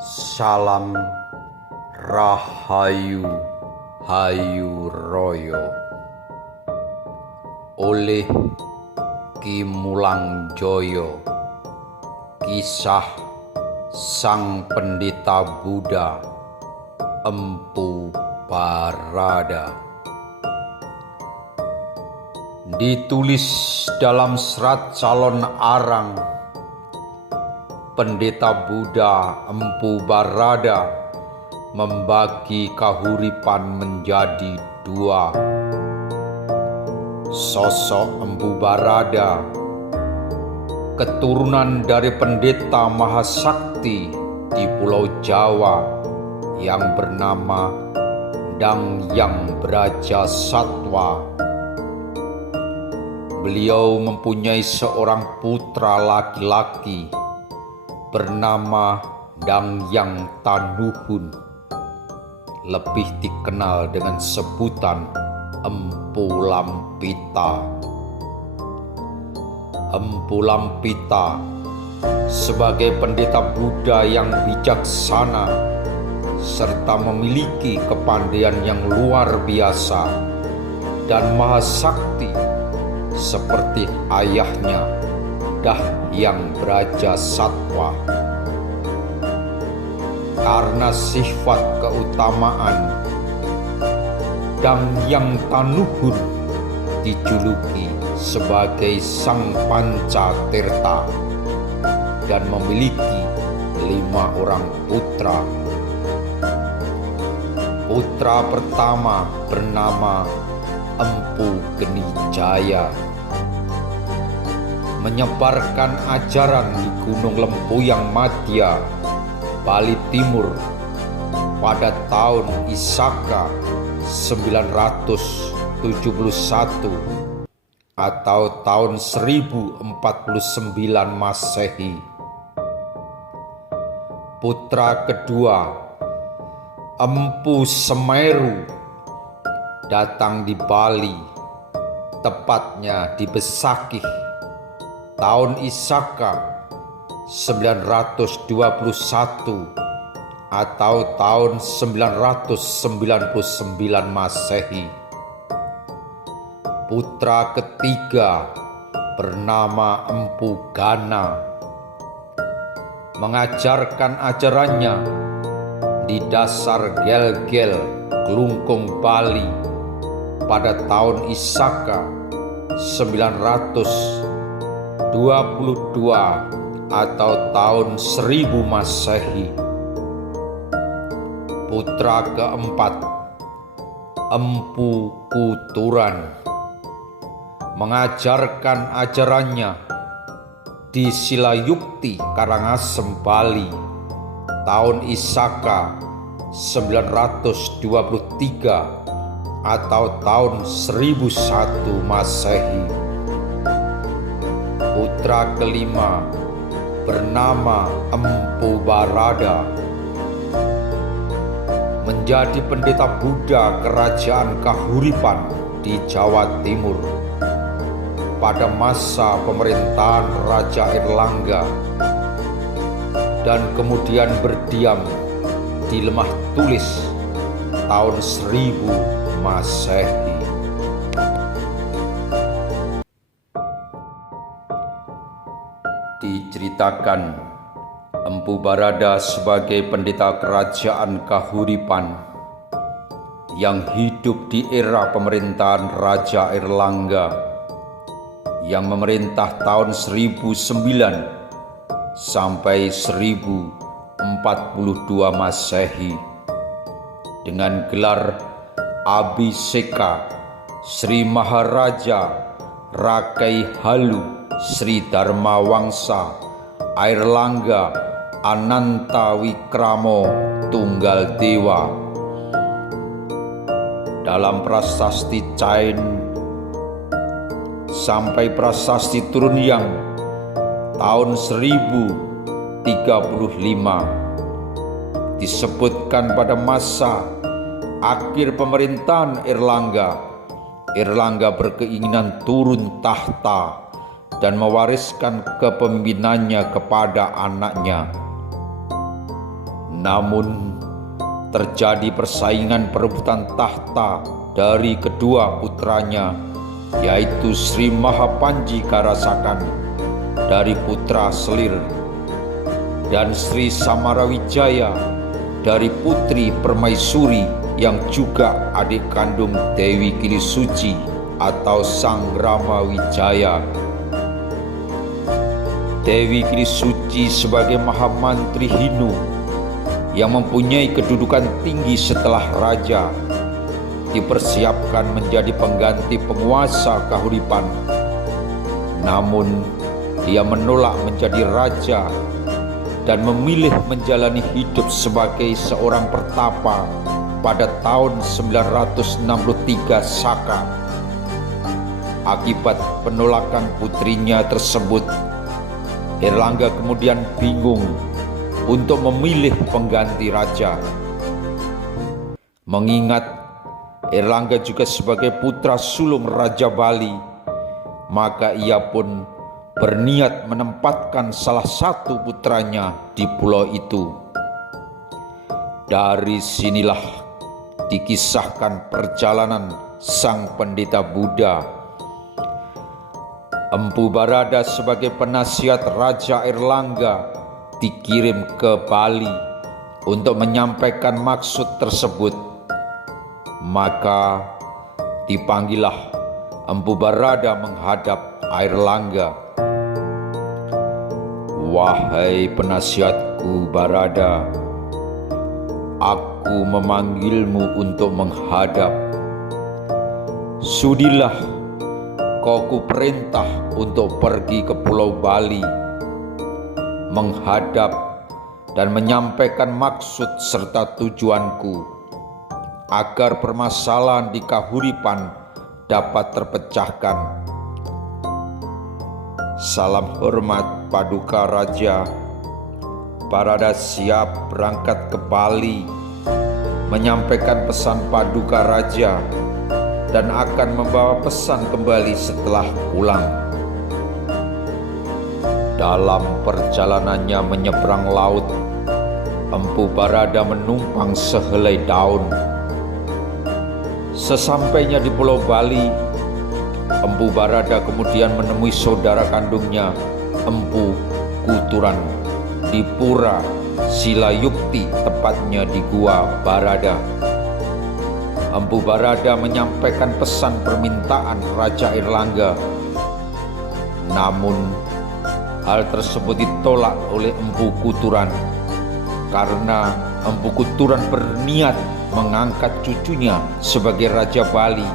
Salam Rahayu Hayuroyo oleh Ki Mulangjoyo. Kisah Sang Pendeta Buddha Empu Barada, ditulis dalam serat calon arang. Pendeta Buddha Empu Barada membagi kahuripan menjadi dua. Sosok Empu Barada, keturunan dari pendeta Mahasakti di Pulau Jawa yang bernama Dangyang Brajasatwa. Beliau mempunyai seorang putra laki-laki bernama Dangyang Tanuhun, lebih dikenal dengan sebutan Empu Lampita. Empu Lampita sebagai pendeta Buddha yang bijaksana serta memiliki kepandaian yang luar biasa dan mahasakti seperti ayahnya Dangyang Brajasatwa. Karena sifat keutamaan, Dangyang Tanuhun dijuluki sebagai Sang Pancatirta dan memiliki 5 orang putra. Putra pertama bernama Empu Genijaya, menyebarkan ajaran di Gunung Lempuyang Madya, Bali Timur pada tahun Isaka 971 atau tahun 1049 Masehi. Putra kedua, Empu Semeru, datang di Bali, tepatnya di Besakih, tahun Isaka 921 atau tahun 999 Masehi. Putra ketiga bernama Empu Gana, mengajarkan ajarannya di dasar Gel-Gel, Klungkung, Bali pada tahun Isaka 922 atau tahun 1000 Masehi. Putra keempat, Empu Kuturan, mengajarkan ajarannya di Silayukti, Karangasem, Bali tahun Isaka 923 atau tahun 1001 Masehi. Putra kelima bernama Empu Barada, menjadi pendeta Buddha Kerajaan Kahuripan di Jawa Timur pada masa pemerintahan Raja Airlangga dan kemudian berdiam di Lemah Tulis tahun 1000 Masehi. Diceritakan Empu Barada sebagai pendeta Kerajaan Kahuripan yang hidup di era pemerintahan Raja Airlangga yang memerintah tahun 1009 sampai 1042 Masehi dengan gelar Abhiseka Sri Maharaja Rakai Halu Sri Dharmawangsa Airlangga Ananta Wikramo Tunggal Dewa. Dalam prasasti Cain sampai prasasti Trunyang tahun 1035 disebutkan pada masa akhir pemerintahan Airlangga berkeinginan turun tahta dan mewariskan kepemimpinannya kepada anaknya. Namun terjadi persaingan perebutan tahta dari kedua putranya, yaitu Sri Mahapanji Karasakan dari putra Selir dan Sri Samarawijaya dari putri Permaisuri yang juga adik kandung Dewi Kilisuci atau Sang Ramawijaya. Dewi Kilisuci sebagai Mahamantri Hinu yang mempunyai kedudukan tinggi setelah raja, dipersiapkan menjadi pengganti penguasa Kahuripan. Namun dia menolak menjadi raja dan memilih menjalani hidup sebagai seorang pertapa pada tahun 963 Saka. Akibat penolakan putrinya tersebut, Airlangga kemudian bingung untuk memilih pengganti raja. Mengingat Airlangga juga sebagai putra sulung Raja Bali, maka ia pun berniat menempatkan salah satu putranya di pulau itu. Dari sinilah dikisahkan perjalanan sang pendeta Buddha. Empu Barada sebagai penasihat Raja Airlangga dikirim ke Bali untuk menyampaikan maksud tersebut. Maka dipanggillah Empu Barada menghadap Airlangga. "Wahai penasihatku Barada, aku memanggilmu untuk menghadap. Sudilah kau kuperintah untuk pergi ke Pulau Bali, menghadap dan menyampaikan maksud serta tujuanku, agar permasalahan di Kahuripan dapat terpecahkan. Salam hormat Paduka Raja. Barada siap berangkat ke Bali, menyampaikan pesan Paduka Raja, dan akan membawa pesan kembali setelah pulang." Dalam perjalanannya menyeberang laut, Empu Barada menumpang sehelai daun. Sesampainya di Pulau Bali, Empu Barada kemudian menemui saudara kandungnya, Empu Kuturan, di Pura Silayukti, tepatnya di Gua Barada. Empu Barada menyampaikan pesan permintaan Raja Airlangga. Namun hal tersebut ditolak oleh Empu Kuturan karena Empu Kuturan berniat mengangkat cucunya sebagai Raja Bali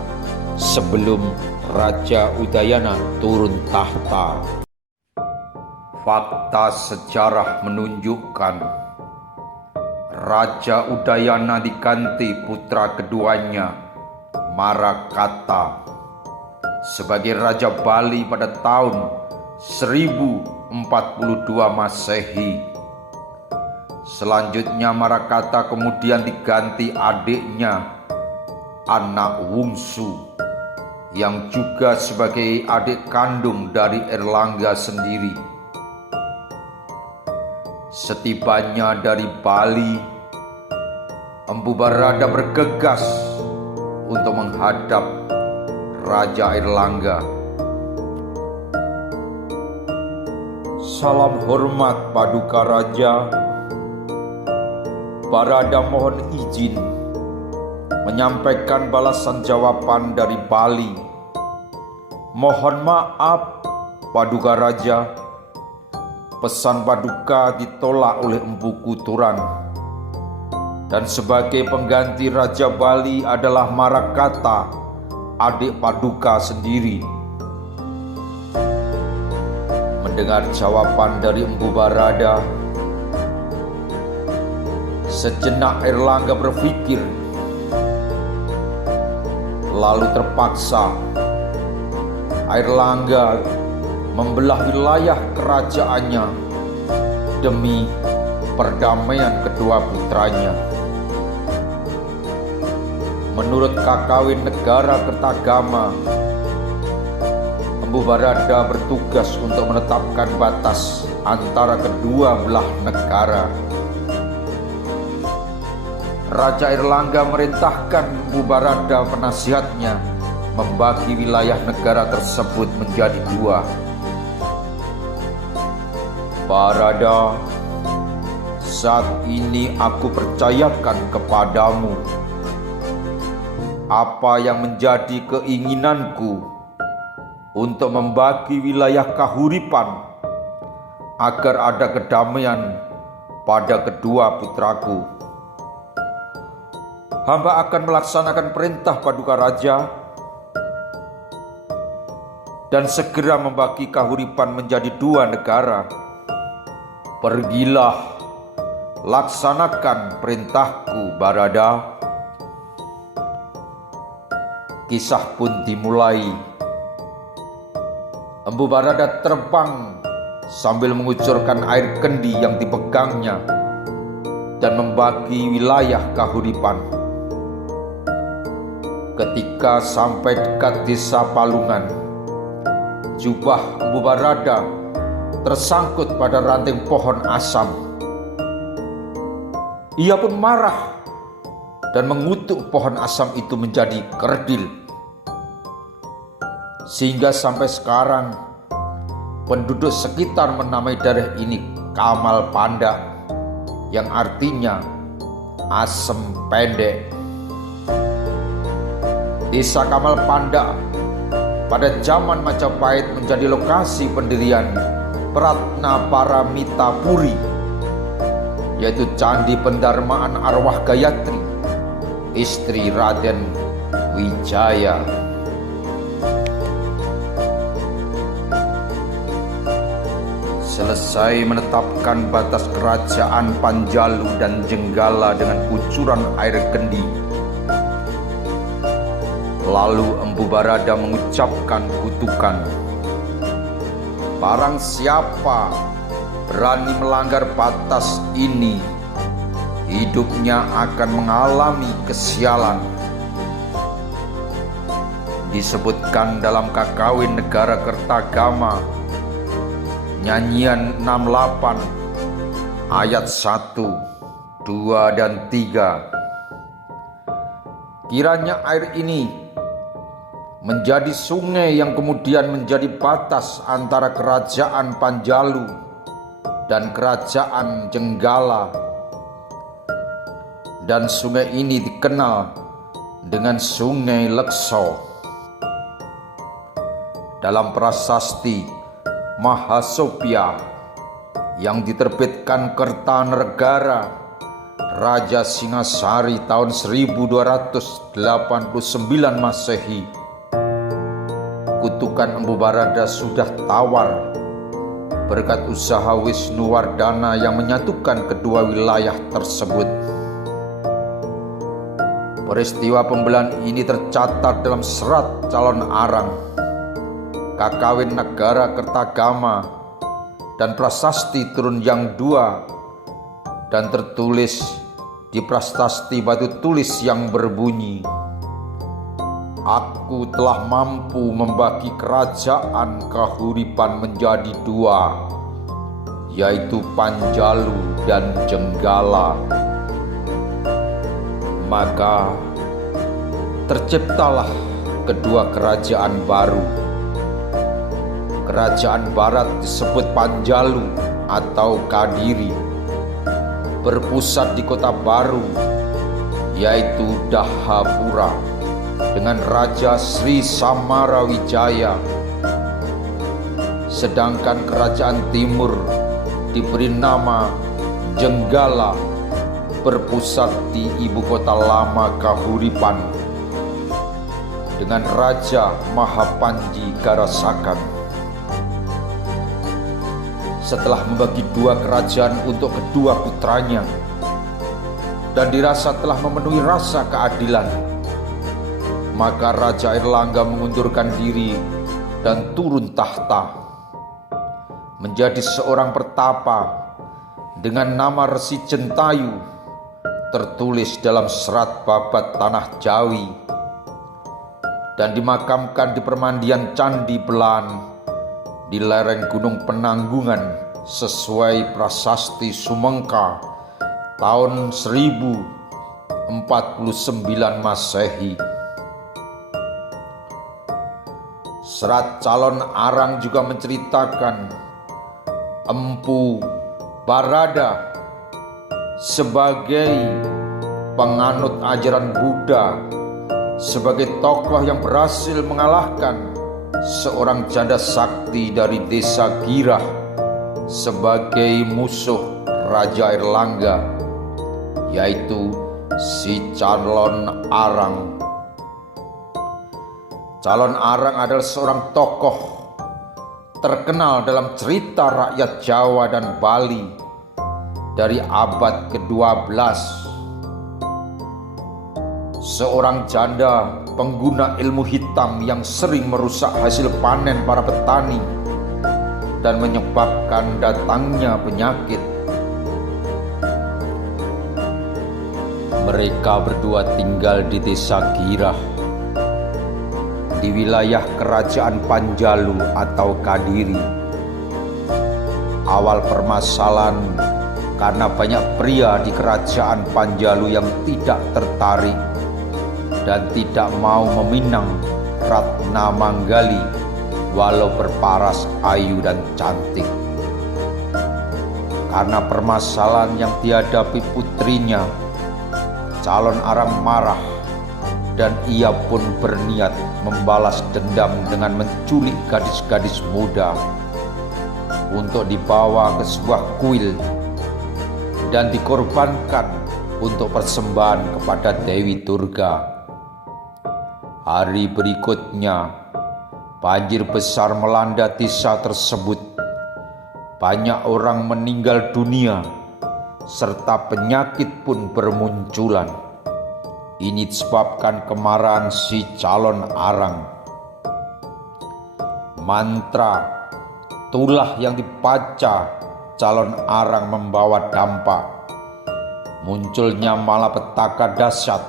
sebelum Raja Udayana turun tahta. Fakta sejarah menunjukkan Raja Udayana diganti putra keduanya, Marakata, sebagai Raja Bali pada tahun 1042 Masehi. Selanjutnya Marakata kemudian diganti adiknya, anak Wungsu, yang juga sebagai adik kandung dari Airlangga sendiri. Setibanya dari Bali, Empu Barada bergegas untuk menghadap Raja Airlangga. "Salam hormat Paduka Raja. Barada mohon izin menyampaikan balasan jawaban dari Bali. Mohon maaf Paduka Raja, pesan Paduka ditolak oleh Empu Kuturan, dan sebagai pengganti Raja Bali adalah Marakata, adik Paduka sendiri." Mendengar jawaban dari Empu Barada, sejenak Airlangga berpikir, lalu terpaksa Airlangga membelah wilayah kerajaannya demi perdamaian kedua putranya. Menurut Kakawin Negara Kertagama, Empu Barada bertugas untuk menetapkan batas antara kedua belah negara. Raja Airlangga merintahkan Empu Barada penasihatnya membagi wilayah negara tersebut menjadi dua. Barada, saat ini aku percayakan kepadamu apa yang menjadi keinginanku untuk membagi wilayah Kahuripan agar ada kedamaian pada kedua putraku. Hamba akan melaksanakan perintah Paduka Raja dan segera membagi Kahuripan menjadi dua negara. Pergilah, laksanakan perintahku, Barada. Kisah pun dimulai. Empu Barada terbang sambil mengucurkan air kendi yang dipegangnya dan membagi wilayah Kahuripan. Ketika sampai dekat desa Palungan, jubah Empu Barada tersangkut pada ranting pohon asam. Ia pun marah dan mengutuk pohon asam itu menjadi kerdil. Sehingga sampai sekarang penduduk sekitar menamai daerah ini Kamal Panda, yang artinya asem pendek. Desa Kamal Panda pada zaman Majapahit menjadi lokasi pendirian Pratna Paramita Puri, yaitu Candi Pendarmaan Arwah Gayatri, istri Raden Wijaya. Selesai menetapkan batas kerajaan Panjalu dan Jenggala dengan kucuran air kendi, lalu Empu Barada mengucapkan kutukan. Barang siapa berani melanggar batas ini, hidupnya akan mengalami kesialan. Disebutkan dalam Kakawin Negara Kertagama, nyanyian 68 ayat 1, 2, dan 3. Kiranya air ini menjadi sungai yang kemudian menjadi batas antara kerajaan Panjalu dan kerajaan Jenggala, dan sungai ini dikenal dengan Sungai Lekso. Dalam prasasti Mahasopya yang diterbitkan Kertanegara Raja Singasari tahun 1289 Masehi, kutukan Empu Barada sudah tawar berkat usaha Wisnuwardana yang menyatukan kedua wilayah tersebut. Peristiwa pembelahan ini tercatat dalam serat calon arang, Kakawin Negara Kertagama, dan prasasti Turun Yang II, dan tertulis di prasasti batu tulis yang berbunyi, Aku telah mampu membagi kerajaan Kahuripan menjadi dua, yaitu Panjalu dan Jenggala. Maka terciptalah kedua kerajaan baru. Kerajaan barat disebut Panjalu atau Kadiri, berpusat di kota baru, yaitu Dahapura, dengan Raja Sri Samarawijaya. Sedangkan kerajaan timur diberi nama Jenggala, berpusat di ibu kota lama Kahuripan, dengan Raja Mahapanji Garasakan. Setelah membagi dua kerajaan untuk kedua putranya dan dirasa telah memenuhi rasa keadilan, maka Raja Airlangga mengundurkan diri dan turun tahta menjadi seorang pertapa dengan nama Resi Jentayu, tertulis dalam serat babat Tanah Jawi, dan dimakamkan di permandian Candi Belan di lereng Gunung Penanggungan sesuai prasasti Sumengka tahun 1000 Masehi. Serat calon Arang juga menceritakan Empu Barada sebagai penganut ajaran Buddha, sebagai tokoh yang berhasil mengalahkan seorang janda sakti dari desa Girah sebagai musuh Raja Airlangga, yaitu si calon Arang. Calon Arang adalah seorang tokoh terkenal dalam cerita rakyat Jawa dan Bali dari abad ke-12. Seorang janda pengguna ilmu hitam yang sering merusak hasil panen para petani dan menyebabkan datangnya penyakit. Mereka berdua tinggal di desa Girah di wilayah kerajaan Panjalu atau Kadiri. Awal permasalahan karena banyak pria di kerajaan Panjalu yang tidak tertarik dan tidak mau meminang Ratna Manggali walau berparas ayu dan cantik. Karena permasalahan yang dihadapi putrinya, calon Arang marah dan ia pun berniat membalas dendam dengan menculik gadis-gadis muda untuk dibawa ke sebuah kuil dan dikorbankan untuk persembahan kepada Dewi Durga. Hari berikutnya, banjir besar melanda desa tersebut. Banyak orang meninggal dunia, serta penyakit pun bermunculan. Ini disebabkan kemarahan si calon Arang. Mantra tulah yang dibaca calon Arang membawa dampak. Munculnya malapetaka dahsyat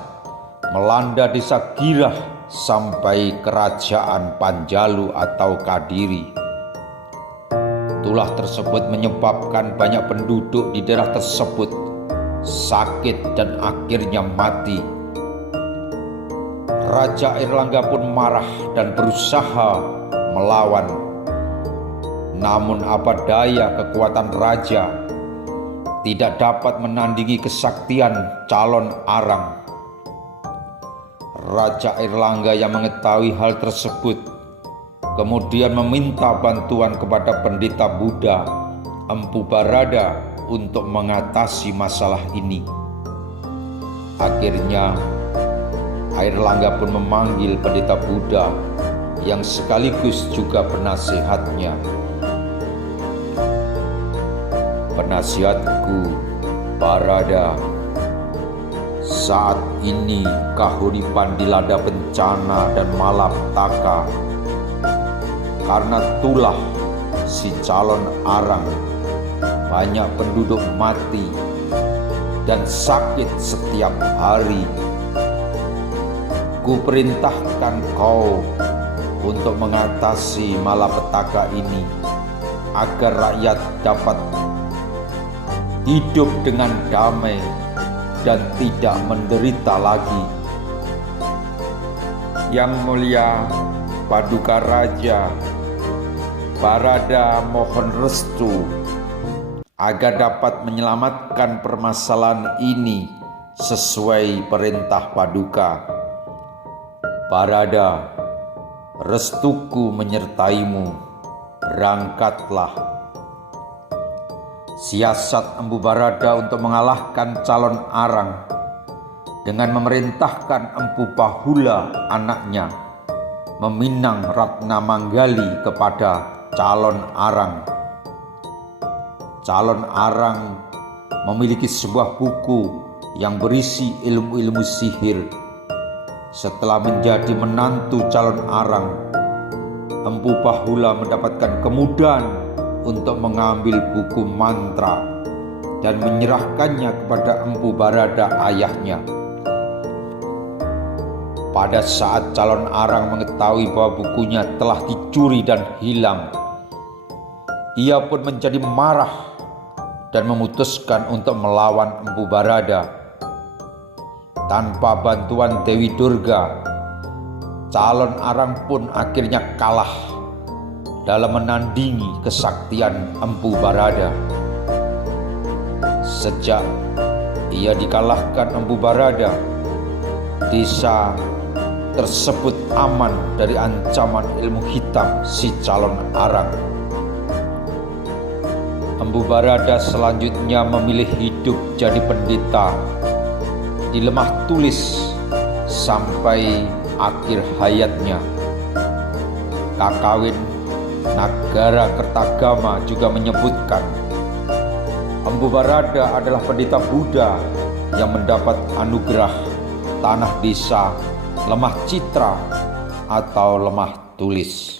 melanda desa Girah sampai kerajaan Panjalu atau Kadiri. Tulah tersebut menyebabkan banyak penduduk di daerah tersebut sakit dan akhirnya mati. Raja Airlangga pun marah dan berusaha melawan. Namun apa daya, kekuatan raja tidak dapat menandingi kesaktian calon Arang. Raja Airlangga yang mengetahui hal tersebut kemudian meminta bantuan kepada pendeta Buddha Empu Barada untuk mengatasi masalah ini. Akhirnya Airlangga pun memanggil pendeta Buddha yang sekaligus juga penasihatnya. Penasihatku, Barada, saat ini Kahuripan dilanda bencana dan malapetaka karena tulah si calon Arang. Banyak penduduk mati dan sakit setiap hari. Ku perintahkan kau untuk mengatasi malapetaka ini agar rakyat dapat hidup dengan damai dan tidak menderita lagi. Yang mulia Paduka Raja, Barada mohon restu agar dapat menyelamatkan permasalahan ini sesuai perintah Paduka. Barada, restuku menyertaimu, berangkatlah. Siasat Empu Barada untuk mengalahkan calon Arang dengan memerintahkan Empu Bahula anaknya meminang Ratna Manggali kepada calon Arang. Calon Arang memiliki sebuah buku yang berisi ilmu-ilmu sihir. Setelah menjadi menantu calon Arang, Empu Bahula mendapatkan kemudahan untuk mengambil buku mantra dan menyerahkannya kepada Empu Barada ayahnya. Pada saat calon Arang mengetahui bahwa bukunya telah dicuri dan hilang, ia pun menjadi marah dan memutuskan untuk melawan Empu Barada. Tanpa bantuan Dewi Durga, calon Arang pun akhirnya kalah dalam menandingi kesaktian Empu Barada. Sejak ia dikalahkan Empu Barada, desa tersebut aman dari ancaman ilmu hitam si calon Arang. Empu Barada selanjutnya memilih hidup jadi pendeta di Lemah Tulis sampai akhir hayatnya. Kakawin Nagara Kertagama juga menyebutkan Empu Barada adalah pendeta Buddha yang mendapat anugerah tanah desa Lemah Citra atau Lemah Tulis.